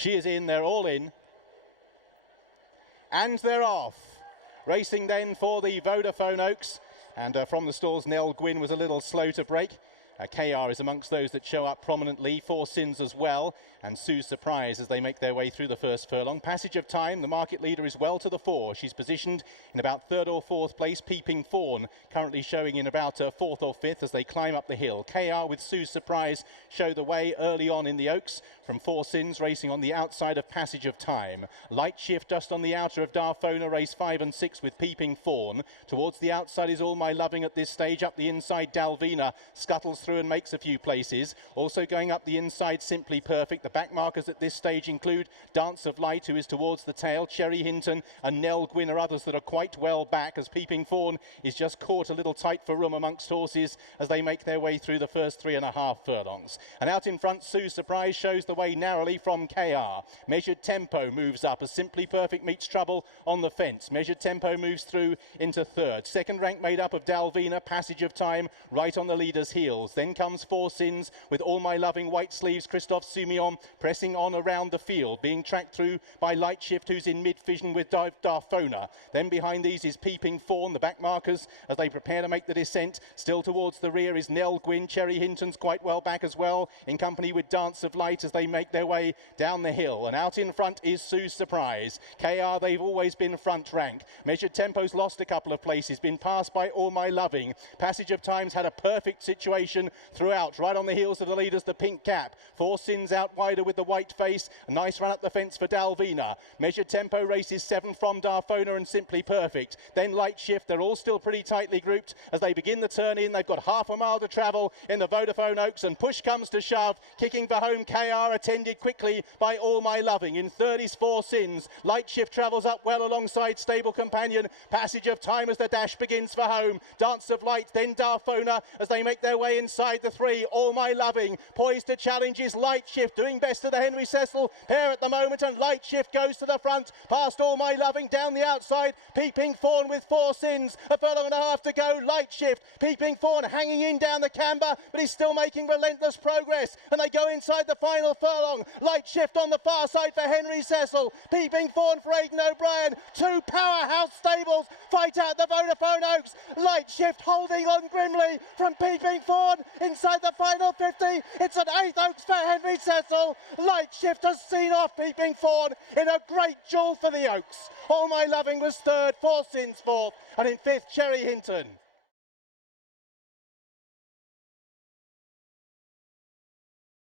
She is in, they're all in. And they're off. Racing then for the Vodafone Oaks. And from the stalls, Nell Gwynn was a little slow to break. KR is amongst those that show up prominently. Four Sins as well. And Sue's Surprise as they make their way through the first furlong. Passage of Time, the market leader, is well to the fore. She's positioned in about third or fourth place. Peeping Fawn currently showing in about fourth or fifth as they climb up the hill. KR with Sue's Surprise show the way early on in the Oaks from Four Sins racing on the outside of Passage of Time. Light Shift just on the outer of Darfona, race 5 and 6 with Peeping Fawn. Towards the outside is All My Loving at this stage. Up the inside, Dalvina scuttles through and makes a few places. Also going up the inside, Simply Perfect. The back markers at this stage include Dance of Light, who is towards the tail. Cherry Hinton and Nell Gwynn are others that are quite well back, as Peeping Fawn is just caught a little tight for room amongst horses as they make their way through the first 3.5 furlongs. And out in front, Sue's Surprise shows the way narrowly from KR. Measured Tempo moves up as Simply Perfect meets trouble on the fence. Measured Tempo moves through into third. Second rank made up of Dalvina, Passage of Time right on the leader's heels. Then comes Four Sins with All My Loving, White Sleeves, Christophe Soumillon pressing on around the field, being tracked through by Light Shift, who's in mid-vision with Darfona. Then behind these is Peeping Fawn, the back markers, as they prepare to make the descent. Still towards the rear is Nell Gwynn. Cherry Hinton's quite well back as well, in company with Dance of Light as they make their way down the hill. And out in front is Sue's Surprise. KR, they've always been front rank. Measured Tempo's lost a couple of places, been passed by All My Loving. Passage of Time's had a perfect situation throughout, right on the heels of the leaders, the pink cap. Four Sins out wider with the white face. A nice run up the fence for Dalvina. Measured Tempo races 7 from Darfona and Simply Perfect. Then Light Shift. They're all still pretty tightly grouped as they begin the turn in. They've got half a mile to travel in the Vodafone Oaks, and push comes to shove. Kicking for home, KR, attended quickly by All My Loving. In third is Four Sins. Light Shift travels up well alongside stable companion Passage of Time as the dash begins for home. Dance of Light, then Darfona as they make their way inside the 3. All My Loving poised to challenge is Light Shift, doing best of the Henry Cecil pair at the moment, and Light Shift goes to the front past All My Loving. Down the outside, Peeping Fawn with Four Sins. A furlong and a half to go. Light Shift, Peeping Fawn hanging in down the camber, but he's still making relentless progress, and they go inside the final furlong. Light Shift on the far side for Henry Cecil. Peeping Fawn for Aidan O'Brien. Two powerhouse stables fight out the Vodafone Oaks. Light Shift holding on grimly from Peeping Fawn inside the final 50. It's an 8th Oaks for Henry Cecil. Light Shift has seen off Peeping Fawn in a great duel for the Oaks. All My Loving was third, Four Sins fourth, and in fifth, Cherry Hinton.